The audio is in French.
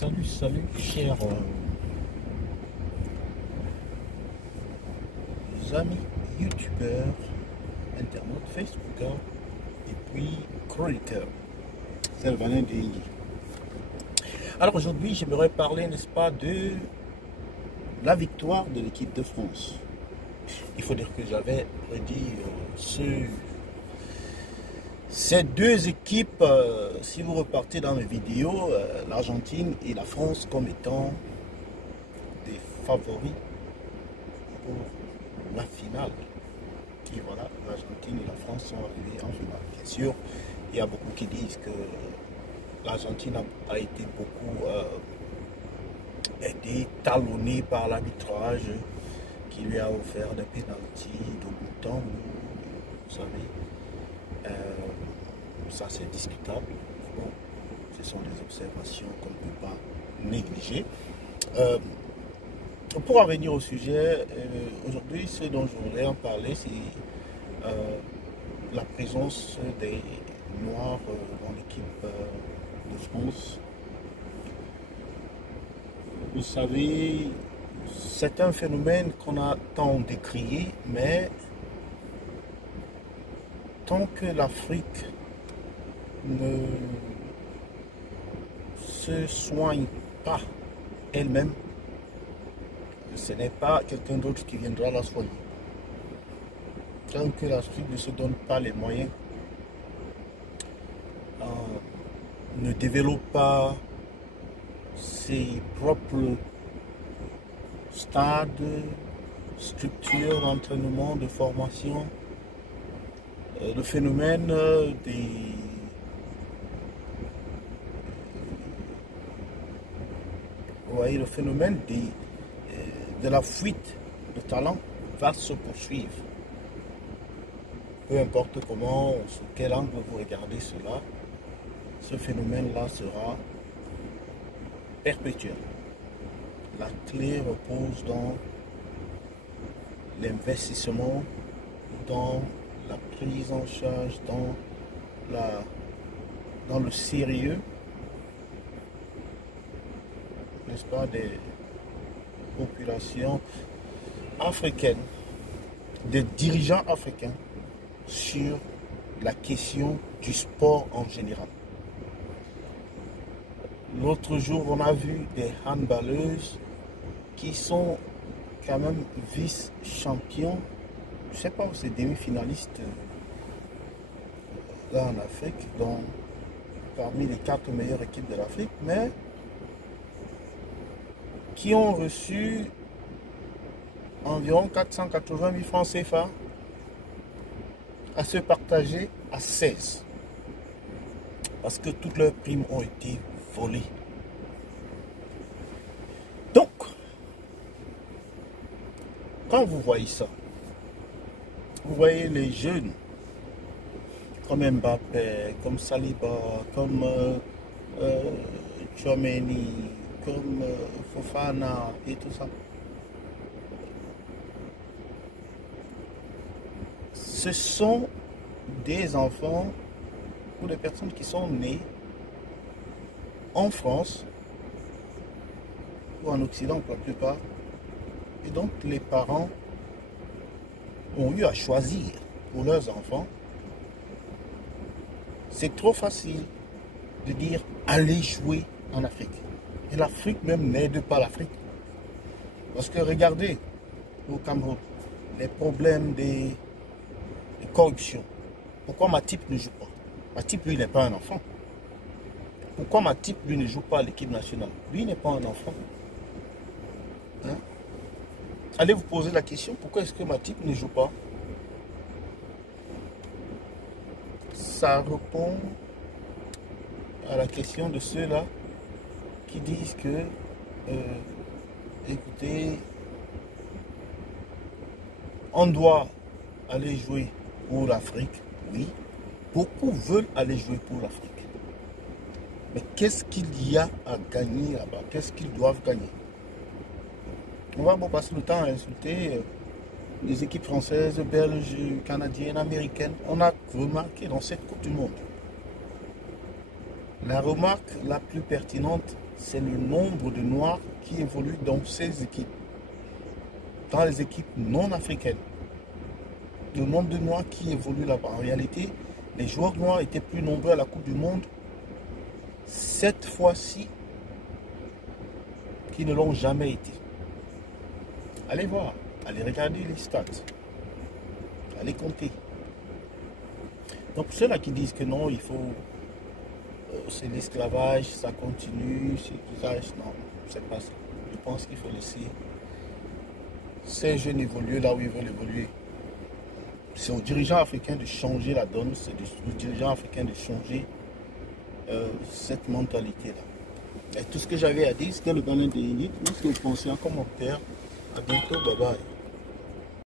Salut, chers amis youtubeurs, internautes, facebookers et puis chroniqueurs. C'est le Vanin Déhi. Alors aujourd'hui, j'aimerais parler, n'est-ce pas, de la victoire de l'équipe de France. Il faut dire que j'avais prédit ces deux équipes, si vous repartez dans mes vidéos, l'Argentine et la France comme étant des favoris pour la finale. Et voilà, l'Argentine et la France sont arrivés en finale. Bien sûr, il y a beaucoup qui disent que l'Argentine a été beaucoup aidée, talonnée par l'arbitrage qui lui a offert des pénaltys de bout de temps. Vous savez, ça c'est discutable. Bon, ce sont des observations qu'on ne peut pas négliger. Pour en venir au sujet, aujourd'hui, ce dont je voudrais en parler, c'est la présence des Noirs dans l'équipe de France. Vous savez, c'est un phénomène qu'on a tant décrié, mais tant que l'Afrique ne se soigne pas elle-même, ce n'est pas quelqu'un d'autre qui viendra la soigner. Tant que l'Afrique ne se donne pas les moyens, ne développe pas ses propres stades, structures d'entraînement, de formation, le phénomène le phénomène de la fuite de talent va se poursuivre. Peu importe comment, sous quel angle vous regardez cela, ce phénomène-là sera perpétuel. La clé repose dans l'investissement, dans la prise en charge, dans le sérieux, n'est-ce pas, des populations africaines, des dirigeants africains sur la question du sport en général. L'autre jour, on a vu des handballeuses qui sont quand même vice-champions, je ne sais pas, c'est demi-finalistes là en Afrique, donc parmi les 4 meilleures équipes de l'Afrique, mais qui ont reçu environ 480 000 francs CFA à se partager à 16. Parce que toutes leurs primes ont été volées. Donc, quand vous voyez ça, vous voyez les jeunes comme Mbappé, comme Saliba, comme Tchouaméni, comme Fofana et tout ça. Ce sont des enfants ou des personnes qui sont nées en France ou en Occident pour la plupart. Et donc les parents ont eu à choisir pour leurs enfants. C'est trop facile de dire allez jouer en Afrique. Et l'Afrique même n'aide pas l'Afrique. Parce que regardez au Cameroun, les problèmes de corruption. Pourquoi Matip ne joue pas? Matip, lui, n'est pas un enfant. Pourquoi Matip, lui, ne joue pas à l'équipe nationale? Lui n'est pas un enfant. Hein? Allez vous poser la question, pourquoi est-ce que Matip ne joue pas? Ça répond à la question de ceux-là qui disent que, écoutez, on doit aller jouer pour l'Afrique. Oui, beaucoup veulent aller jouer pour l'Afrique. Mais qu'est-ce qu'il y a à gagner là-bas? Qu'est-ce qu'ils doivent gagner? On va passer le temps à insulter les équipes françaises, belges, canadiennes, américaines. On a remarqué dans cette Coupe du Monde. La remarque la plus pertinente, c'est le nombre de Noirs qui évoluent dans ces équipes. Dans les équipes non africaines. Le nombre de Noirs qui évoluent là-bas. En réalité, les joueurs noirs étaient plus nombreux à la Coupe du Monde cette fois-ci qu'ils ne l'ont jamais été. Allez voir, allez regarder les stats, allez compter. Donc ceux-là qui disent que non, il faut, c'est l'esclavage, ça continue, c'est l'usage, non, c'est pas ça. Je pense qu'il faut laisser ces jeunes évoluer là où ils veulent évoluer. C'est aux dirigeants africains de changer la donne, c'est aux dirigeants africains de changer cette mentalité-là. Et tout ce que j'avais à dire, c'était le Ghana des élites. Moi, ce que vous pensez en commentaire. À bientôt, bye bye.